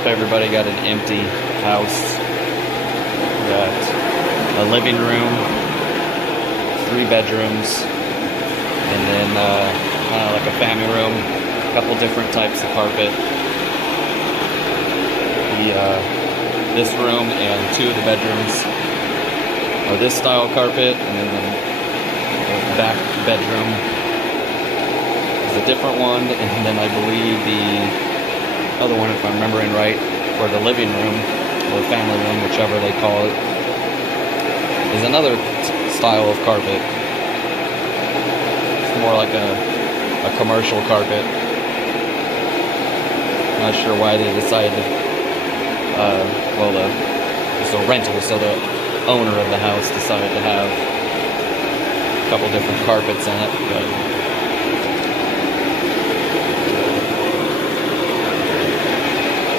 up, everybody? Got an empty house. We got a living room, 3 bedrooms, and then kind of like a family room, a couple different types of carpet. This room and 2 of the bedrooms are this style carpet, and then the back bedroom is a different one, and then I believe the other one, if I'm remembering right, for the living room or family room, whichever they call it, is another style of carpet. It's more like a commercial carpet. Not sure why they decided to, it's a rental, so the owner of the house decided to have a couple different carpets in it, but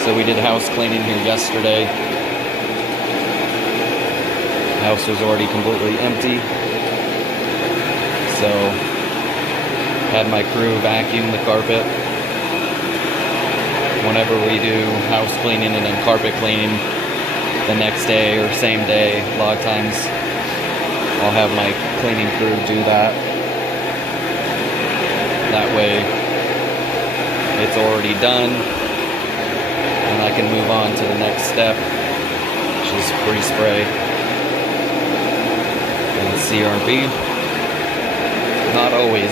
so we did house cleaning here yesterday. The house was already completely empty, so had my crew vacuum the carpet. Whenever we do house cleaning and then carpet cleaning the next day or same day, a lot of times I'll have my cleaning crew do that. That way it's already done and I can move on to the next step, which is pre-spray and CRB. Not always.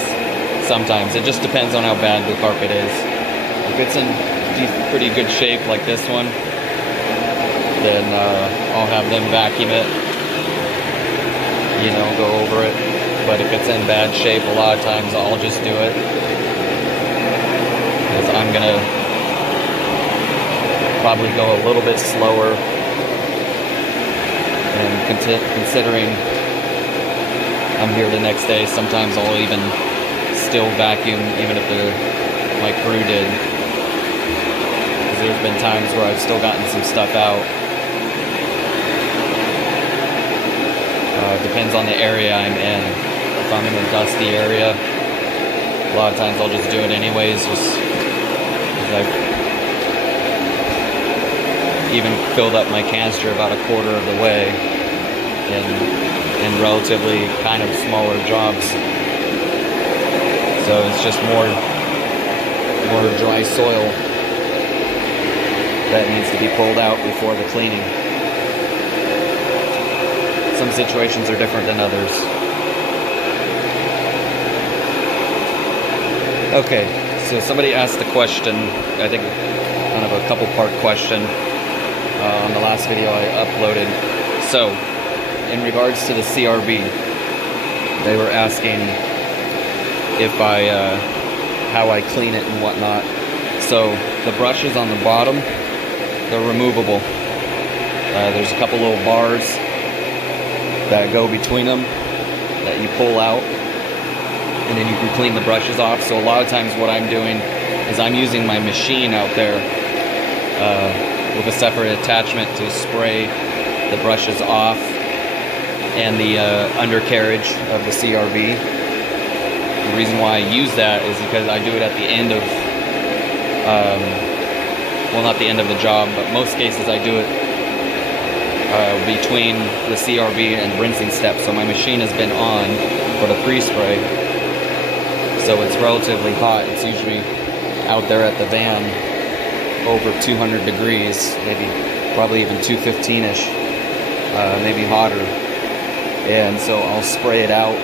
Sometimes. It just depends on how bad the carpet is. If it's in pretty good shape like this one, then I'll have them vacuum it, go over it. But if it's in bad shape, a lot of times I'll just do it, because I'm gonna probably go a little bit slower, and considering I'm here the next day, sometimes I'll even still vacuum even if my crew did. There's been times where I've still gotten some stuff out. Depends on the area I'm in. If I'm in a dusty area, a lot of times I'll just do it anyways, just because I've even filled up my canister about a quarter of the way in relatively kind of smaller jobs. So it's just more dry soil that needs to be pulled out before the cleaning. Some situations are different than others. Okay, so somebody asked a question, I think kind of a couple-part question on the last video I uploaded. So, in regards to the CRB, they were asking if how I clean it and whatnot. So, the brushes on the bottom, they're removable. There's a couple little bars that go between them that you pull out, and then you can clean the brushes off. So a lot of times what I'm doing is I'm using my machine out there with a separate attachment to spray the brushes off and the undercarriage of the CRB. The reason why I use that is because I do it at the end of well, not the end of the job, but most cases I do it between the CRB and rinsing steps. So my machine has been on for the pre-spray, so it's relatively hot. It's usually out there at the van over 200 degrees, probably even 215-ish, maybe hotter. And so I'll spray it out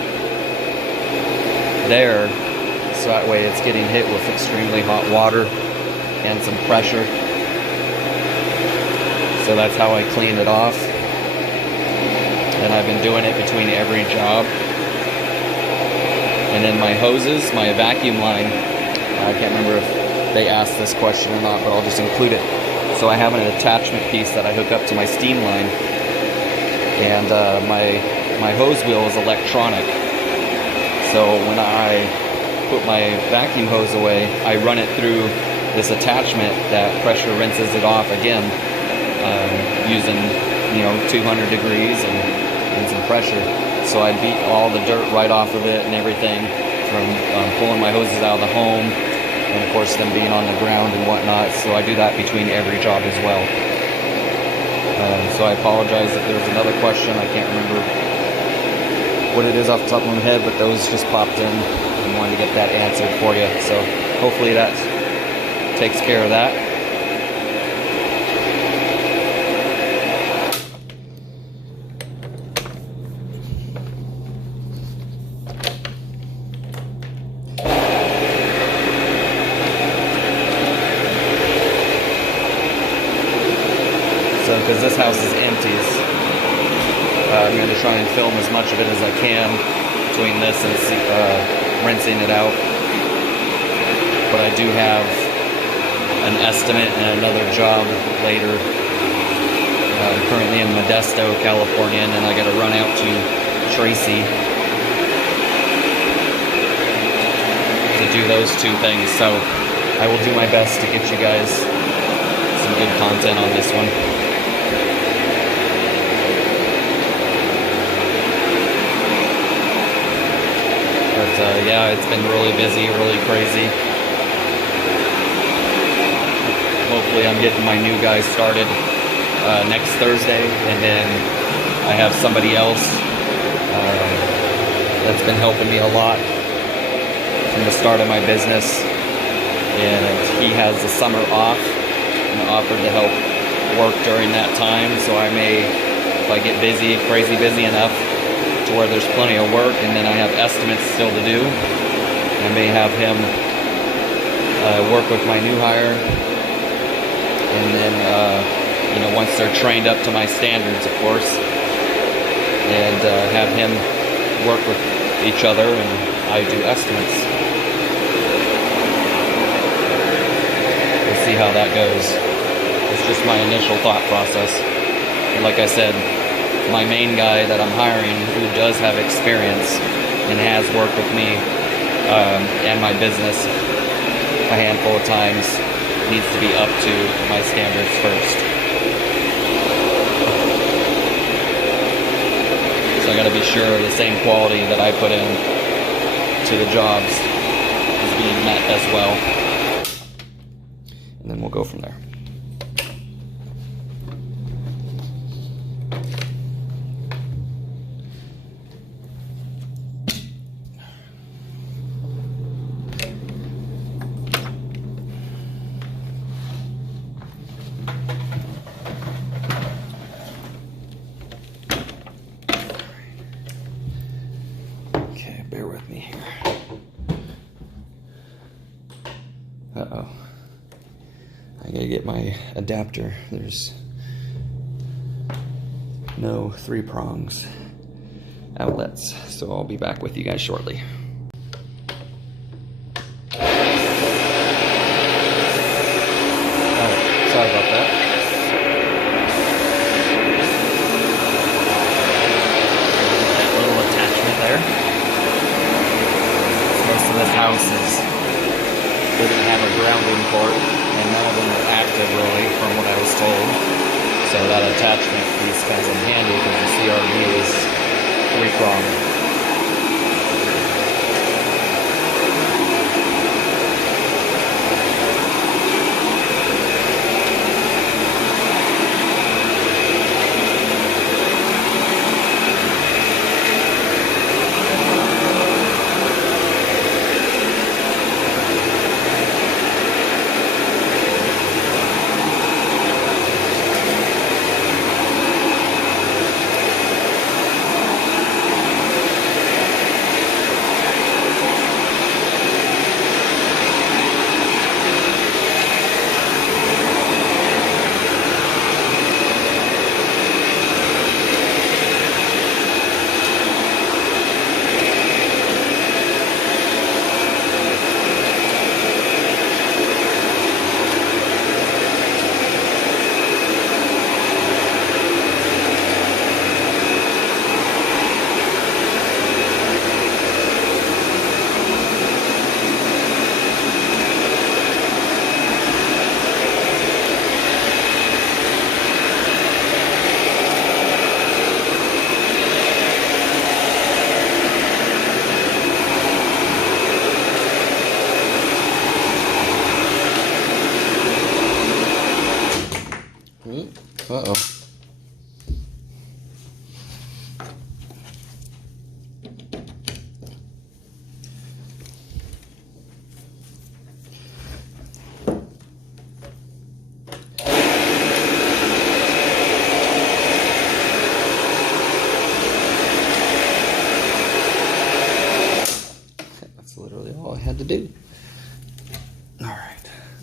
there, so that way it's getting hit with extremely hot water and some pressure. So that's how I clean it off. And I've been doing it between every job. And then my hoses, my vacuum line, I can't remember if they asked this question or not, but I'll just include it. So I have an attachment piece that I hook up to my steam line. And my hose wheel is electronic. So when I put my vacuum hose away, I run it through this attachment that pressure rinses it off again, using 200 degrees and some pressure. So I beat all the dirt right off of it and everything from pulling my hoses out of the home and of course them being on the ground and whatnot. So I do that between every job as well. So I apologize if there's another question. I can't remember what it is off the top of my head, but those just popped in and wanted to get that answered for you. So hopefully that takes care of that. So, because this house is empty, I'm going to try and film as much of it as I can between this and rinsing it out. But I do have an estimate and another job later. I'm currently in Modesto, California, and then I got to run out to Tracy to do those two things. So I will do my best to get you guys some good content on this one. But yeah, it's been really busy, really crazy. Hopefully I'm getting my new guy started next Thursday, and then I have somebody else that's been helping me a lot from the start of my business, and he has the summer off and offered to help work during that time. So I may, if I get busy, crazy busy enough to where there's plenty of work and then I have estimates still to do, I may have him work with my new hire, and then you know, once they're trained up to my standards, of course, and have him work with each other and I do estimates. We'll see how that goes. It's just my initial thought process. And like I said, my main guy that I'm hiring, who does have experience and has worked with me and my business a handful of times, needs to be up to my standards first. So I got to be sure the same quality that I put in to the jobs is being met as well. And then we'll go from there. Bear with me here. Uh-oh. I gotta get my adapter. There's no 3 prongs outlets, so I'll be back with you guys shortly. Alright, sorry about that. That little attachment there. Most of this house didn't have a grounding port, and none of them are active really, from what I was told. So that attachment piece comes in handy because the CRB is 3-pronged.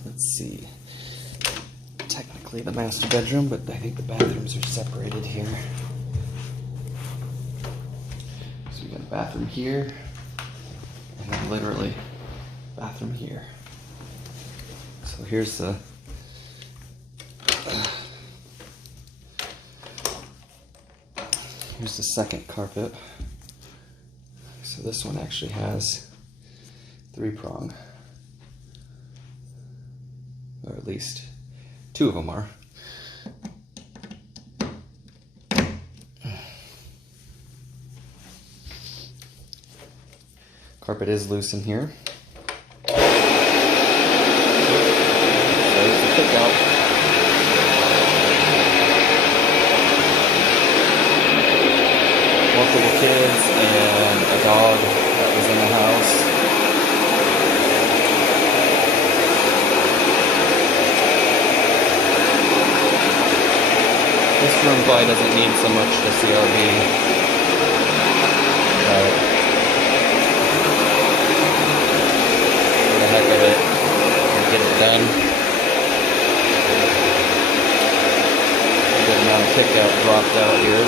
let's see. Technically the master bedroom, but I think the bathrooms are separated here. So we got a bathroom here, and then literally bathroom here. So here's the second carpet. So this one actually has 3-prong, or at least 2 of them are. Carpet is loose in here. There's the cookout. Multiple kids and a dog that was in the house. This room probably doesn't need so much the CRB, but for the heck of it, we'll get it done. A good amount of kickout dropped out here.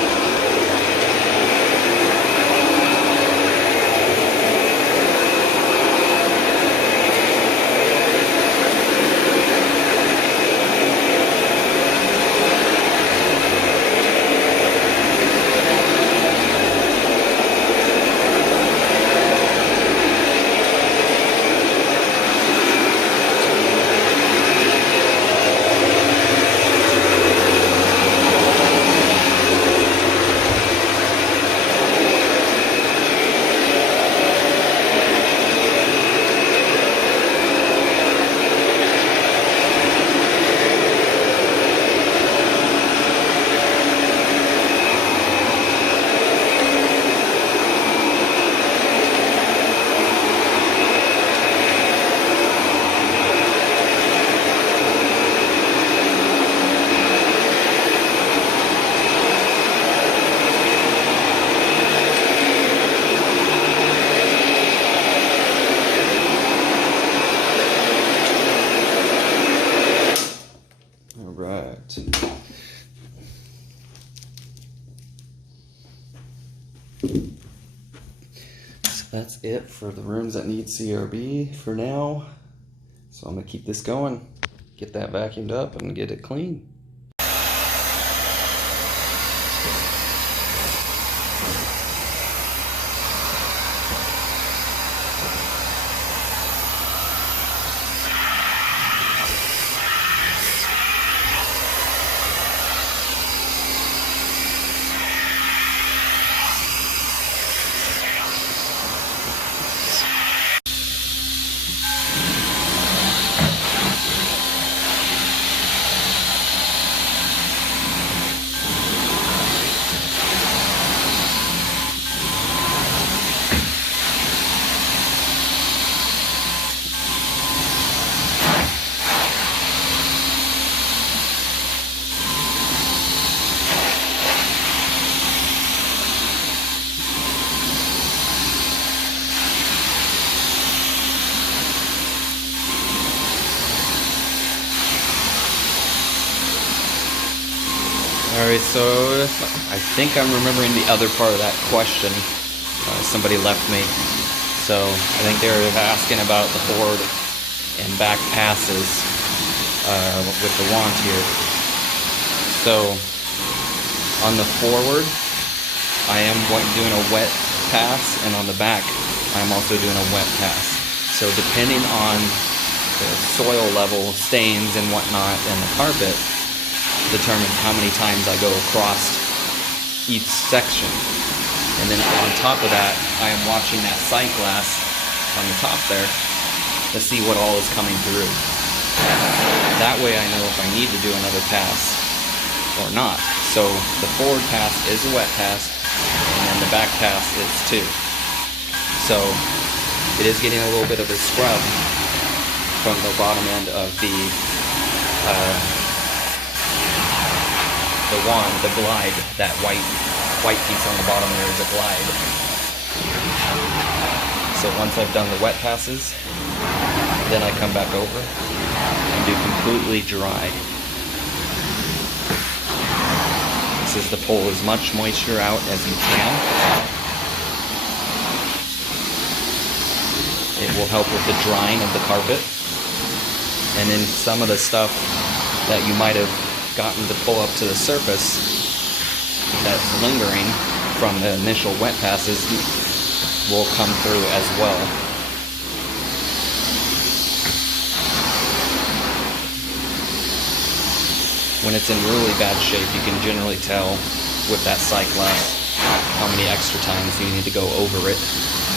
So that's it for the rooms that need CRB for now. So I'm gonna keep this going, get that vacuumed up and get it clean. Alright, so I think I'm remembering the other part of that question somebody left me. So I think they were asking about the forward and back passes with the wand here. So on the forward, I am doing a wet pass, and on the back, I'm also doing a wet pass. So depending on the soil level, stains and whatnot, and the carpet, determines how many times I go across each section. And then on top of that, I am watching that sight glass on the top there to see what all is coming through. That way I know if I need to do another pass or not. So the forward pass is a wet pass, and then the back pass is too. So it is getting a little bit of a scrub from the bottom end of the wand, the glide, that white piece on the bottom there is a glide. So once I've done the wet passes, then I come back over can do completely dry. This is to pull as much moisture out as you can. It will help with the drying of the carpet. And then some of the stuff that you might have gotten to pull up to the surface that's lingering from the initial wet passes will come through as well. When it's in really bad shape, you can generally tell with that Cyclast how many extra times you need to go over it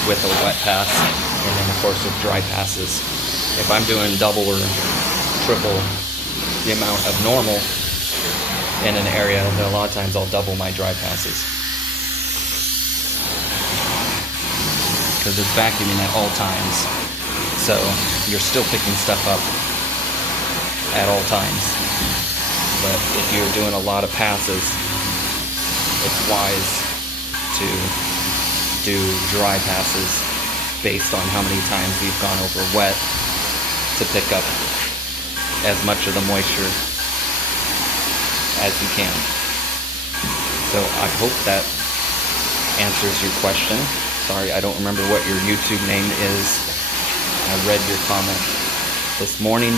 with a wet pass, and then of course with dry passes. If I'm doing double or triple the amount of normal in an area, then a lot of times I'll double my dry passes. Because it's vacuuming at all times. So you're still picking stuff up at all times. But if you're doing a lot of passes, it's wise to do dry passes based on how many times you've gone over wet to pick up as much of the moisture as you can. So I hope that answers your question. Sorry, I don't remember what your YouTube name is. I read your comment this morning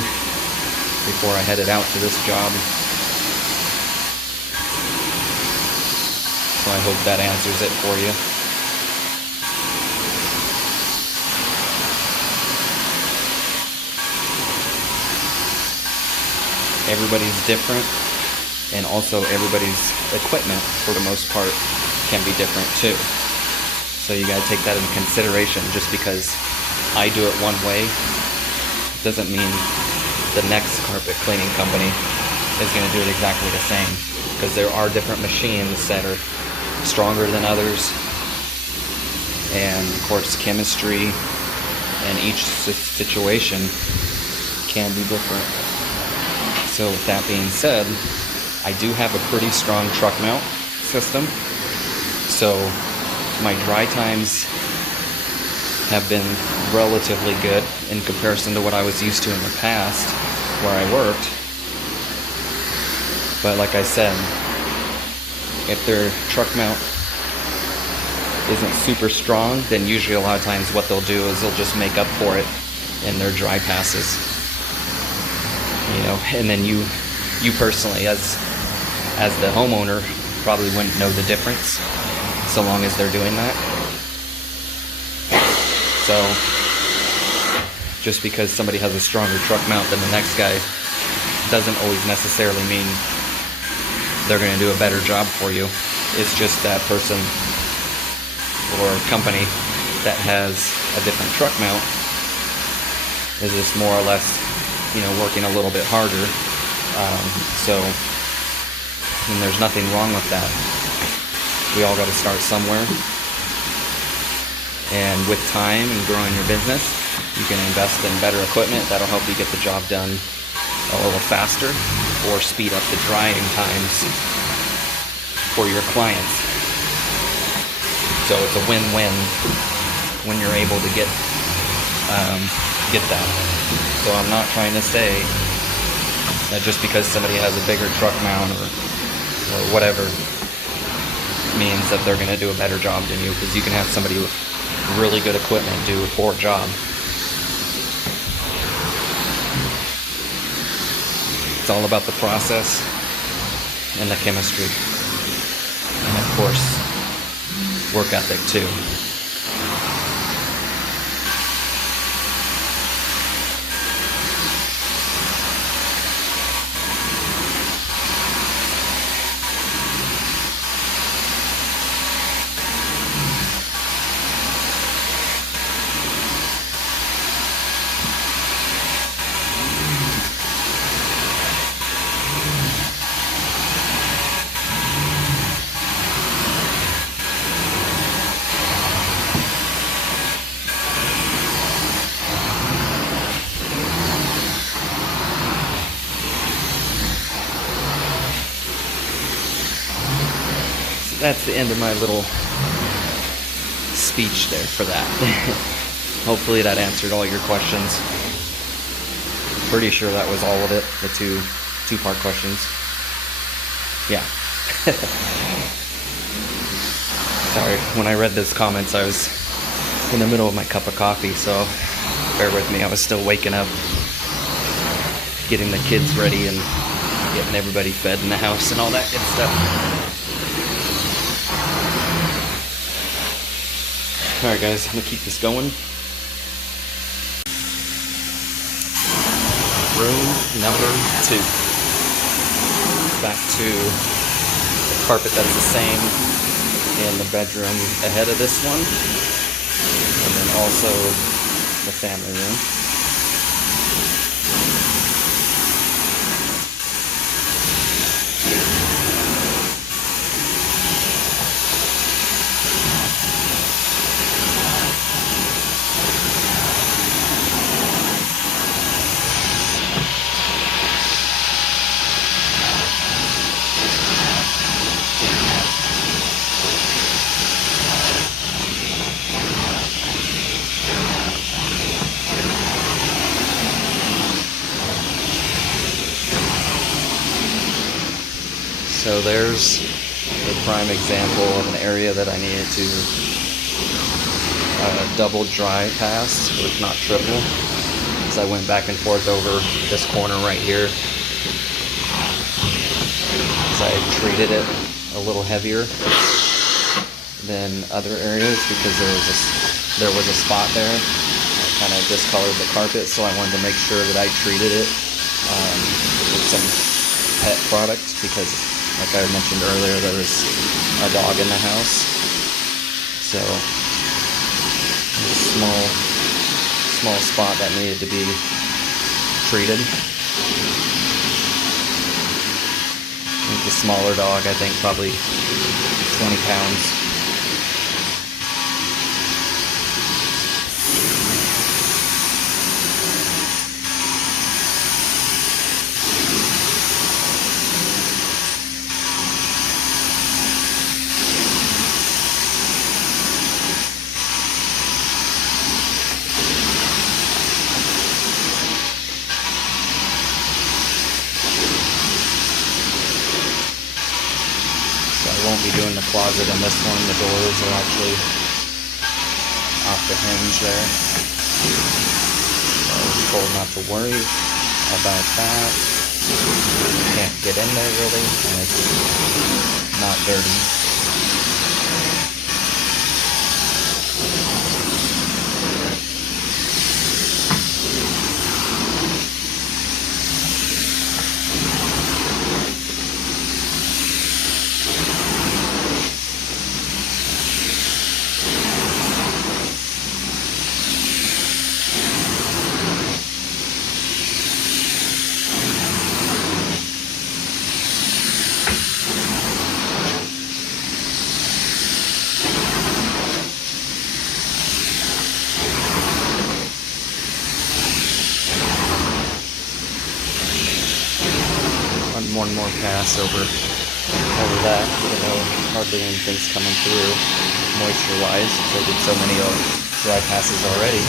before I headed out to this job. So I hope that answers it for you. Everybody's different, and also everybody's equipment, for the most part, can be different too. So you gotta take that into consideration. Just because I do it one way doesn't mean the next carpet cleaning company is gonna do it exactly the same. Because there are different machines that are stronger than others, and of course chemistry and each situation can be different. So with that being said, I do have a pretty strong truck mount system. So my dry times have been relatively good in comparison to what I was used to in the past where I worked. But like I said, if their truck mount isn't super strong, then usually a lot of times what they'll do is they'll just make up for it in their dry passes. You know, and then you personally, as the homeowner, probably wouldn't know the difference so long as they're doing that. So just because somebody has a stronger truck mount than the next guy doesn't always necessarily mean they're going to do a better job for you. It's just that person or company that has a different truck mount is just more or less, you know, working a little bit harder. And there's nothing wrong with that. We all got to start somewhere. And with time and growing your business, you can invest in better equipment that'll help you get the job done a little faster, or speed up the drying times for your clients. So it's a win-win when you're able to get that. So I'm not trying to say that just because somebody has a bigger truck mount or whatever means that they're going to do a better job than you, because you can have somebody with really good equipment do a poor job. It's all about the process and the chemistry, and of course work ethic too. That's the end of my little speech there for that. Hopefully that answered all your questions. Pretty sure that was all of it, the two-part questions. Yeah. Sorry, when I read those comments, I was in the middle of my cup of coffee, so bear with me. I was still waking up, getting the kids ready and getting everybody fed in the house and all that good stuff. Alright guys, I'm gonna keep this going. Room number 2. Back to the carpet that's the same in the bedroom ahead of this one. And then also the family room. So there's a prime example of an area that I needed to double dry past, or if not triple, as I went back and forth over this corner right here, as I treated it a little heavier than other areas because there was a spot there that kind of discolored the carpet, so I wanted to make sure that I treated it with some pet product because, like I mentioned earlier, there was a dog in the house. So, a small spot that needed to be treated. The smaller dog, I think probably 20 pounds. I won't be doing the closet in this one. The doors are actually off the hinge there. So I was told not to worry about that. Can't get in there really, and it's not dirty. One more pass over that, even though hardly anything's coming through moisture-wise, because I did so many dry passes already.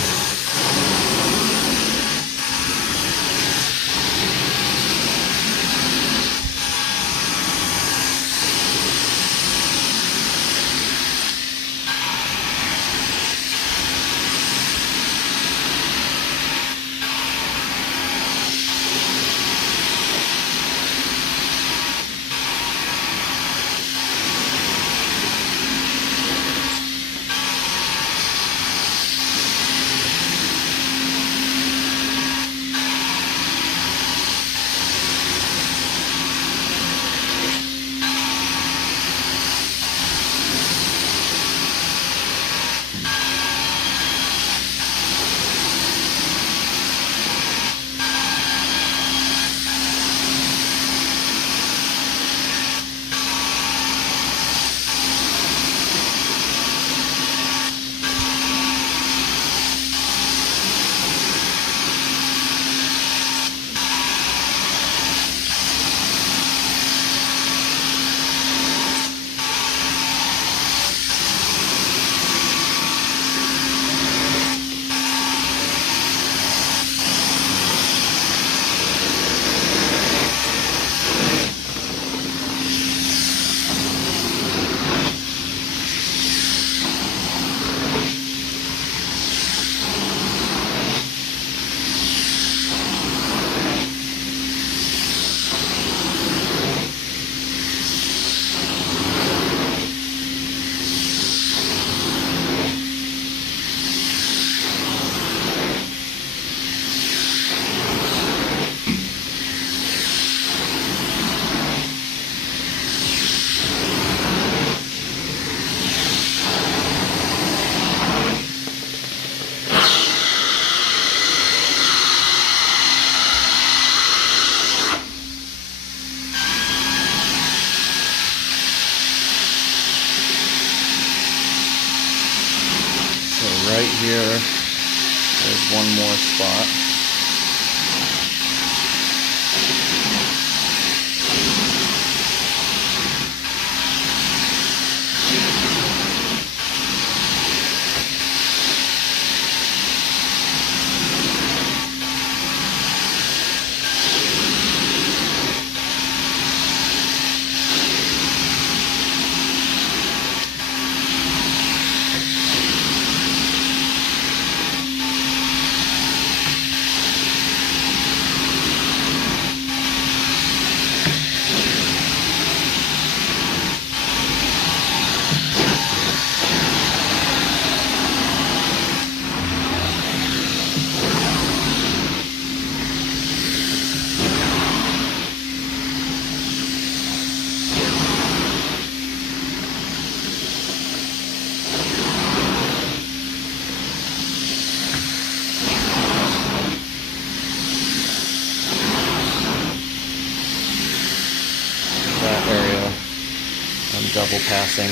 double passing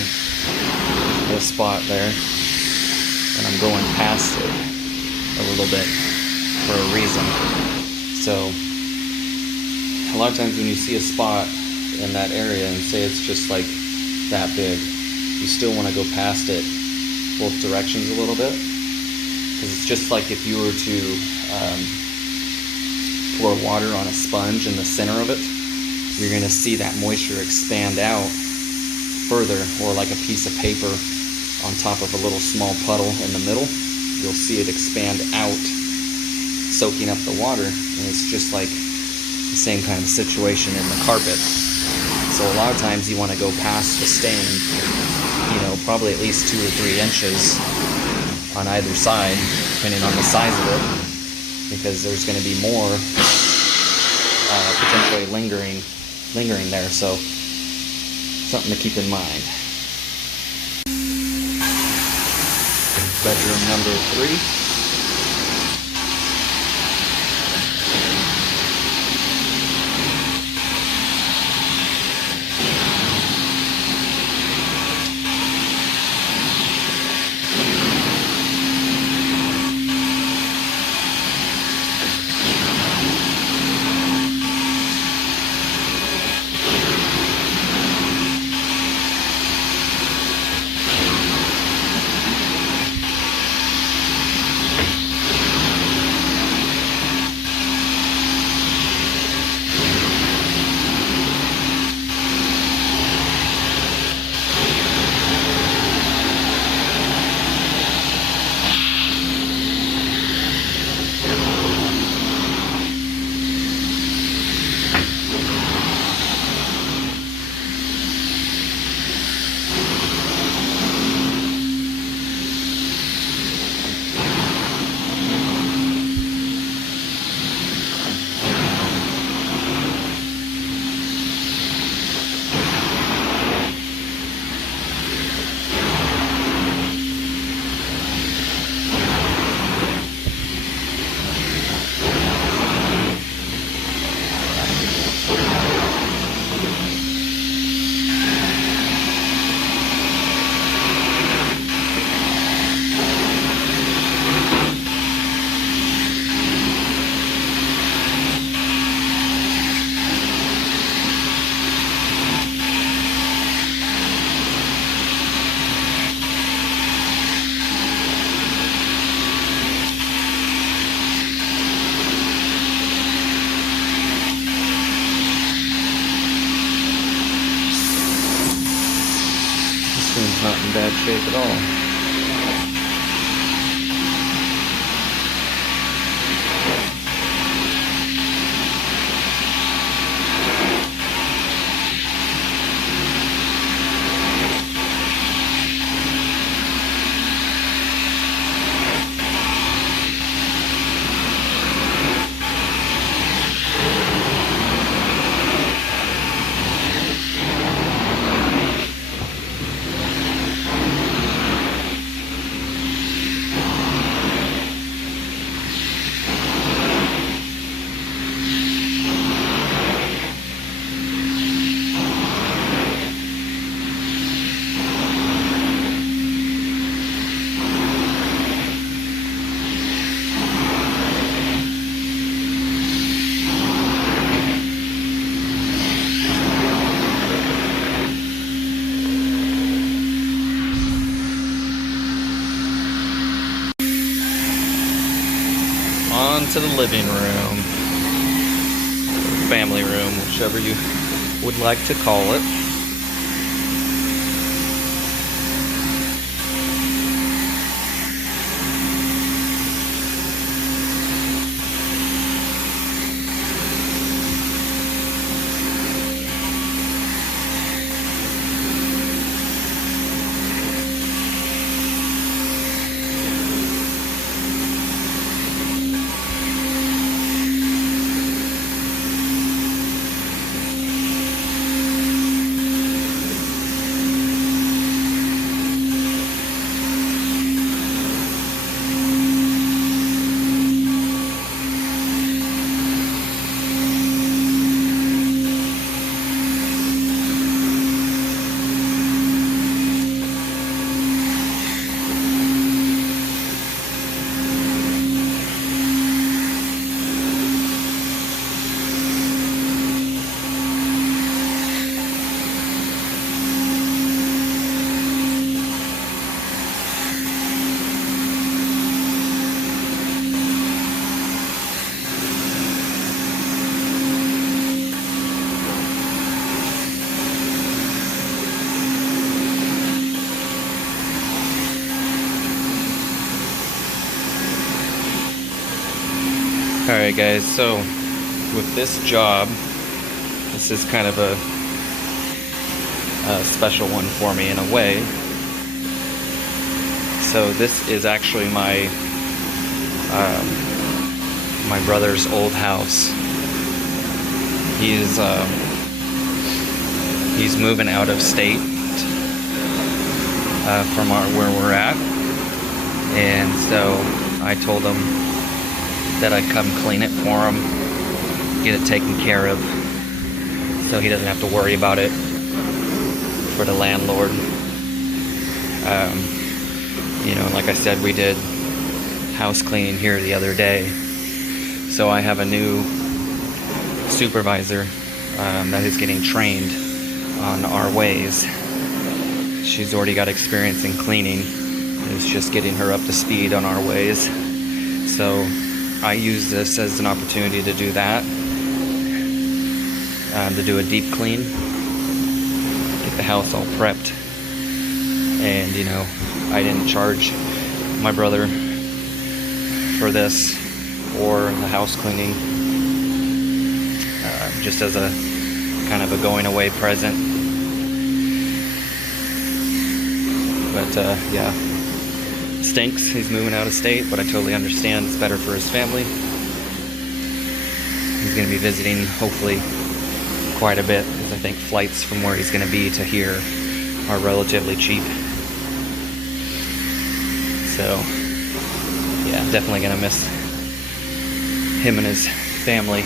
the spot there, and I'm going past it a little bit for a reason. So a lot of times when you see a spot in that area and say it's just like that big, you still want to go past it both directions a little bit, because it's just like if you were to pour water on a sponge in the center of it, you're going to see that moisture expand out further, or like a piece of paper on top of a little small puddle in the middle. You'll see it expand out, soaking up the water, and it's just like the same kind of situation in the carpet. So a lot of times you want to go past the stain, you know, probably at least 2 or 3 inches on either side, depending on the size of it, because there's going to be more potentially lingering there. So something to keep in mind. Bedroom number 3. Not in bad shape at all. On to the living room, family room, whichever you would like to call it. Alright guys, so with this job, this is kind of a special one for me in a way. So this is actually my my brother's old house. He's moving out of state from where we're at, and so I told him that I'd come clean it for him, get it taken care of, so he doesn't have to worry about it for the landlord. You know, like I said, we did house cleaning here the other day, so I have a new supervisor that is getting trained on our ways. She's already got experience in cleaning. It's just getting her up to speed on our ways. So I use this as an opportunity to do that, to do a deep clean, get the house all prepped. And you know, I didn't charge my brother for this or the house cleaning, just as a kind of a going away present. But yeah, stinks. He's moving out of state, but I totally understand. It's better for his family. He's going to be visiting, hopefully, quite a bit, because I think flights from where he's going to be to here are relatively cheap. So yeah, definitely going to miss him and his family.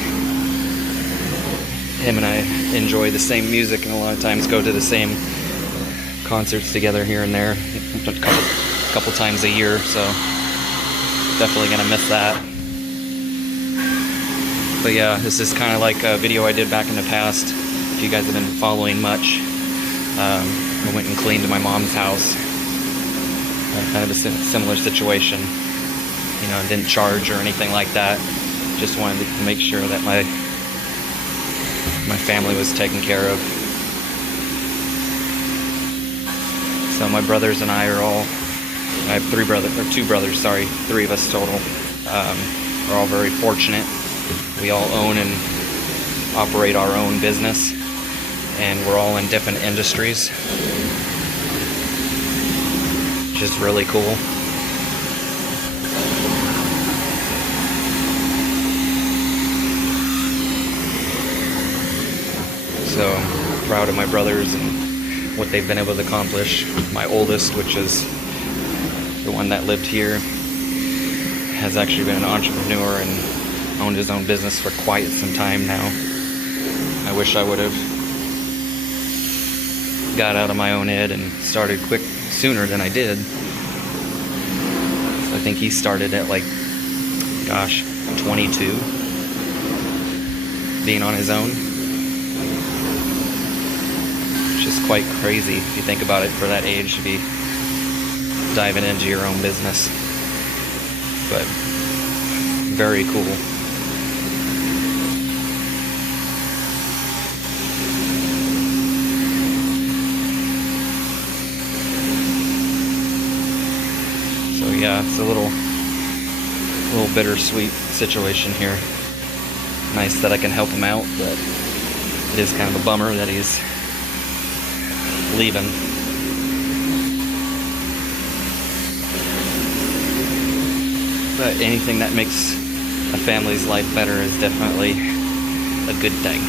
Him and I enjoy the same music, and a lot of times go to the same concerts together here and there, a couple times a year, so definitely gonna miss that. But yeah, this is kind of like a video I did back in the past. If you guys have been following much, I went and cleaned my mom's house. Kind of a similar situation. You know, I didn't charge or anything like that. Just wanted to make sure that my family was taken care of. So my brothers and I are all, I have three of us total, are all very fortunate. We all own and operate our own business, and we're all in different industries, which is really cool. So I'm proud of my brothers and what they've been able to accomplish. My oldest, which is the one that lived here, has actually been an entrepreneur and owned his own business for quite some time now. I wish I would have got out of my own head and started quick sooner than I did. So I think he started at like, gosh, 22, being on his own. Just quite crazy if you think about it, for that age to be diving into your own business. But very cool. So yeah, it's a little bittersweet situation here. Nice that I can help him out, but it is kind of a bummer that he's leaving. But anything that makes a family's life better is definitely a good thing.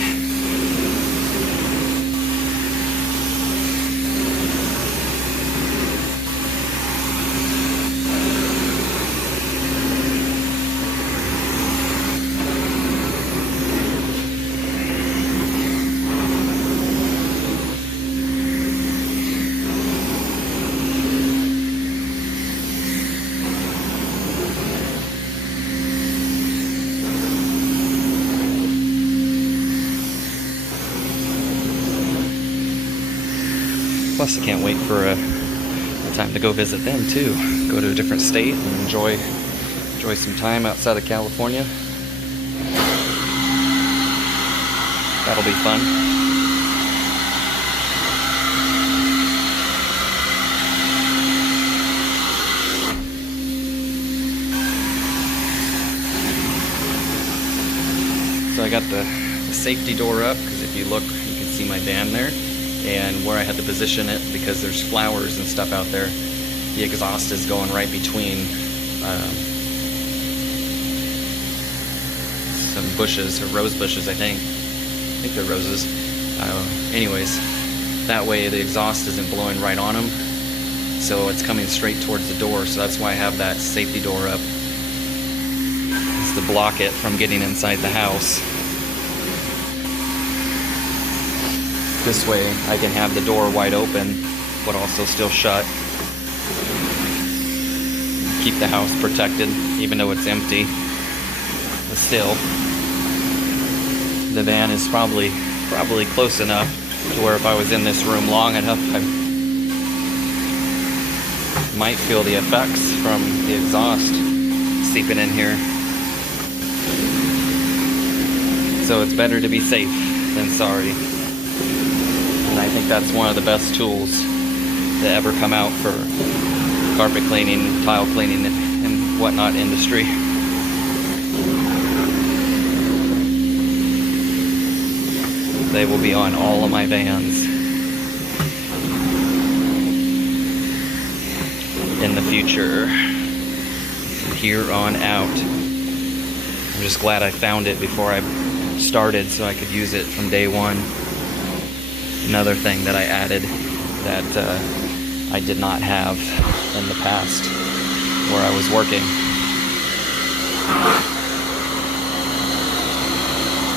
Plus, I can't wait for a time to go visit them too. Go to a different state and enjoy some time outside of California. That'll be fun. So I got the safety door up, because if you look, you can see my van there. And where I had to position it, because there's flowers and stuff out there, the exhaust is going right between some bushes, or rose bushes, I think they're roses. Anyways, that way the exhaust isn't blowing right on them, so it's coming straight towards the door. So that's why I have that safety door up, is to block it from getting inside the house. This way I can have the door wide open, but also still shut. Keep the house protected, even though it's empty. But still, the van is probably close enough to where if I was in this room long enough, I might feel the effects from the exhaust seeping in here. So it's better to be safe than sorry. And I think that's one of the best tools to ever come out for carpet cleaning, tile cleaning, and whatnot industry. They will be on all of my vans in the future, from here on out. I'm just glad I found it before I started so I could use it from day one. Another thing that I added that I did not have in the past where I was working.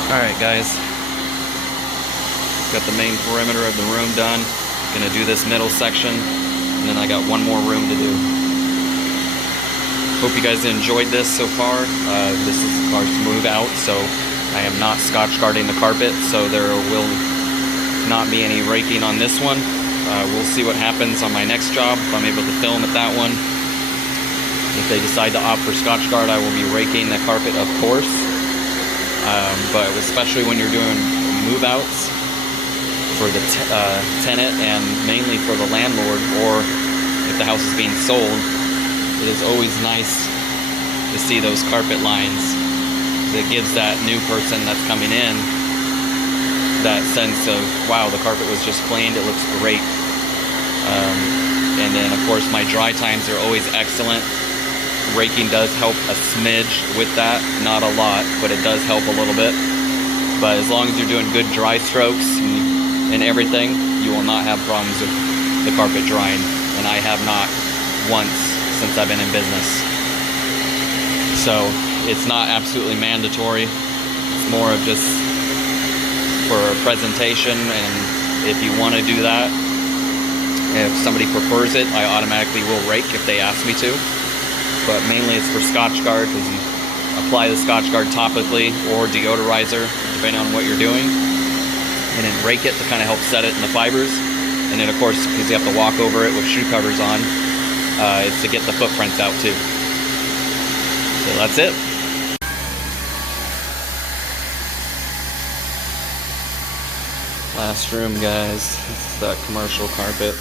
Alright guys, got the main perimeter of the room done. Gonna do this middle section, and then I got one more room to do. Hope you guys enjoyed this so far. This is our move out, so I am not Scotch guarding the carpet, so there will not be any raking on this one. We'll see what happens on my next job, if I'm able to film at that one. If they decide to opt for Scotch guard, I will be raking the carpet, of course. But especially when you're doing move-outs for the tenant and mainly for the landlord, or if the house is being sold, it is always nice to see those carpet lines. It gives that new person that's coming in that sense of, wow, the carpet was just cleaned, it looks great. And then of course my dry times are always excellent. Raking does help a smidge with that, not a lot, but it does help a little bit. But as long as you're doing good dry strokes and everything, you will not have problems with the carpet drying. And I have not once since I've been in business. So it's not absolutely mandatory. It's more of just for presentation, and if you want to do that, if somebody prefers it, I automatically will rake if they ask me to. But mainly it's for Scotch guard, because you apply the Scotch guard topically or deodorizer, depending on what you're doing, and then rake it to kind of help set it in the fibers. And then of course, because you have to walk over it with shoe covers on, it's to get the footprints out too. So that's it. Last room, guys. This is that commercial carpet.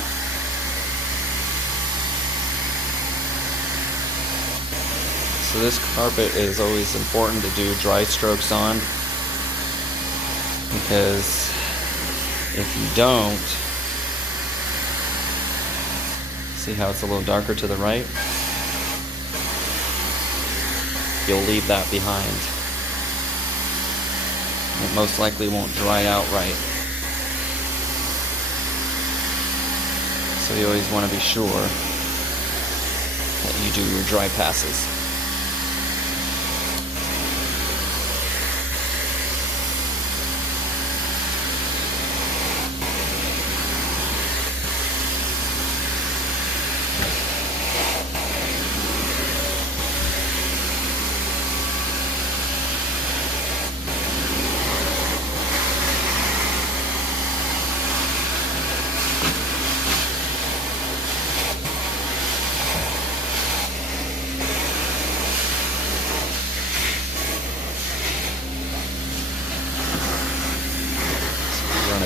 So this carpet is always important to do dry strokes on, because if you don't, see how it's a little darker to the right? You'll leave that behind. It most likely won't dry out right. So you always want to be sure that you do your dry passes.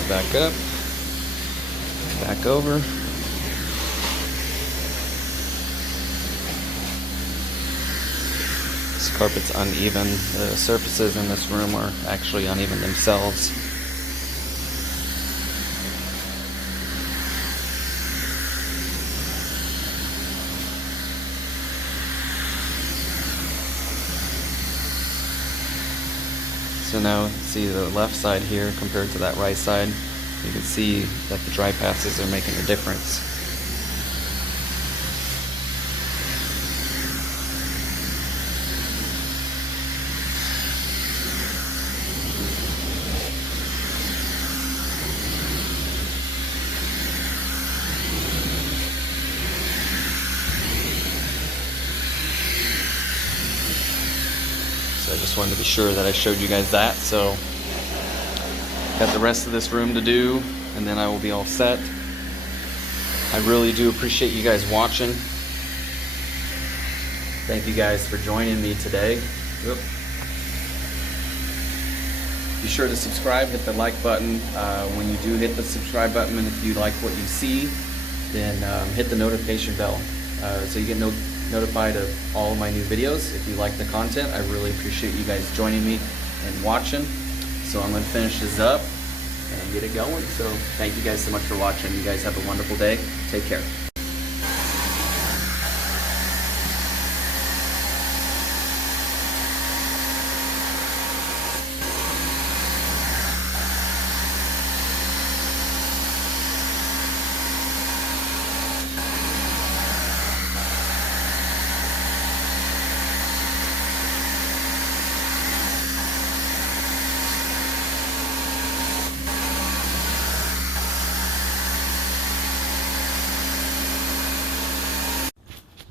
Back up, back over. This carpet's uneven. The surfaces in this room are actually uneven themselves. So now, see the left side here compared to that right side, you can see that the dry passes are making a difference. So I just wanted to be sure that I showed you guys that. So got the rest of this room to do, and then I will be all set. I really do appreciate you guys watching. Thank you guys for joining me today. Oop. Be sure to subscribe, hit the like button. When you do hit the subscribe button, and if you like what you see, then hit the notification bell so you get notified of all of my new videos. If you like the content, I really appreciate you guys joining me and watching. So I'm going to finish this up and get it going. So thank you guys so much for watching. You guys have a wonderful day. Take care.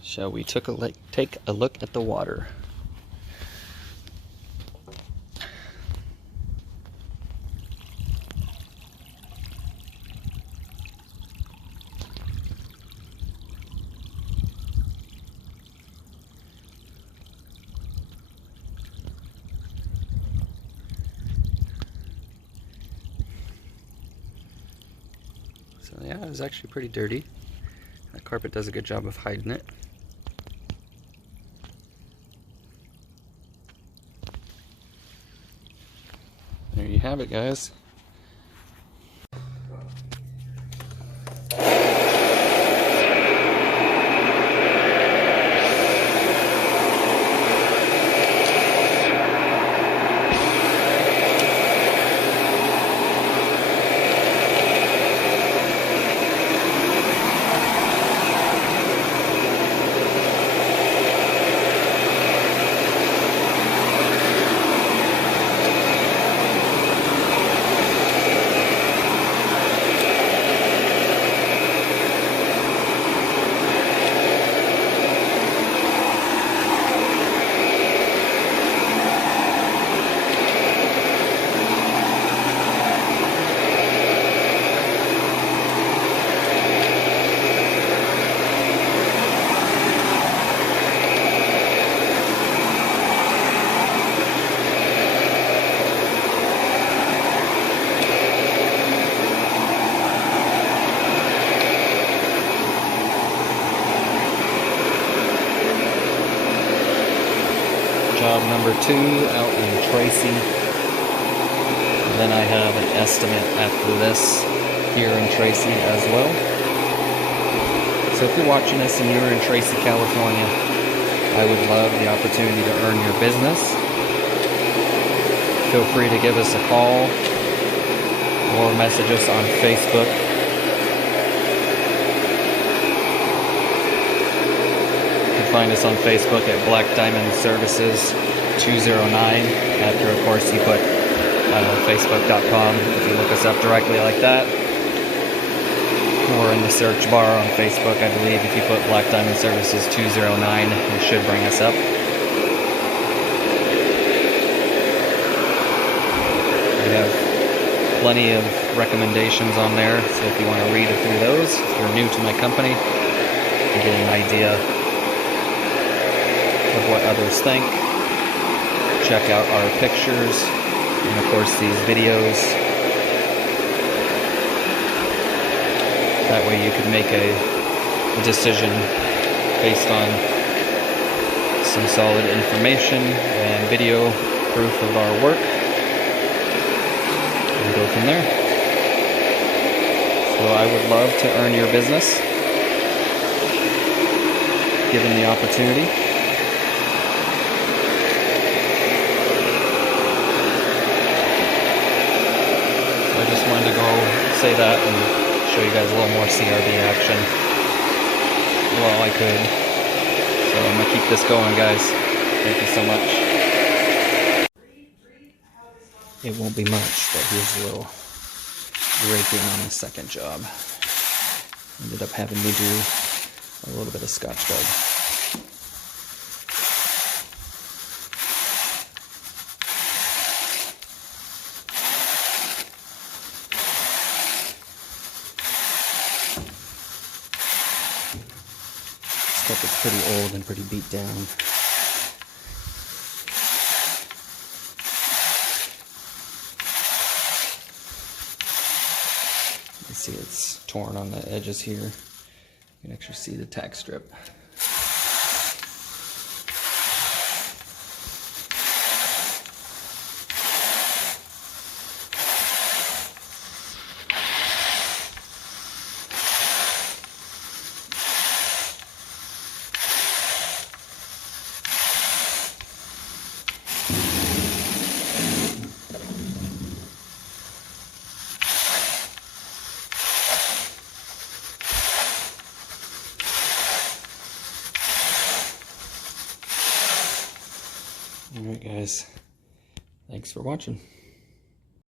Shall we take a look at the water? So yeah, it was actually pretty dirty. That carpet does a good job of hiding it. There you have it, guys. Job number 2 out in Tracy. Then I have an estimate after this here in Tracy as well. So if you're watching this and you're in Tracy, California, I would love the opportunity to earn your business. Feel free to give us a call or message us on Facebook. Find us on Facebook at Black Diamond Services 209. After, of course, you put Facebook.com. If you look us up directly like that, or in the search bar on Facebook, I believe if you put Black Diamond Services 209, it should bring us up. We have plenty of recommendations on there, so if you want to read through those, if you're new to my company, you get an idea of what others think. Check out our pictures and of course these videos. That way you can make a decision based on some solid information and video proof of our work, and go from there. So I would love to earn your business, given the opportunity. So I just wanted to go say that and show you guys a little more CRB action while I could. So I'm going to keep this going, guys. Thank you so much. It won't be much, but here's a little raking on the second job. Ended up having me do a little bit of Scotch-Brite. Stuff is pretty old and pretty beat down. You see it's torn on the edges here. You can actually see the tack strip. Alright guys, thanks for watching.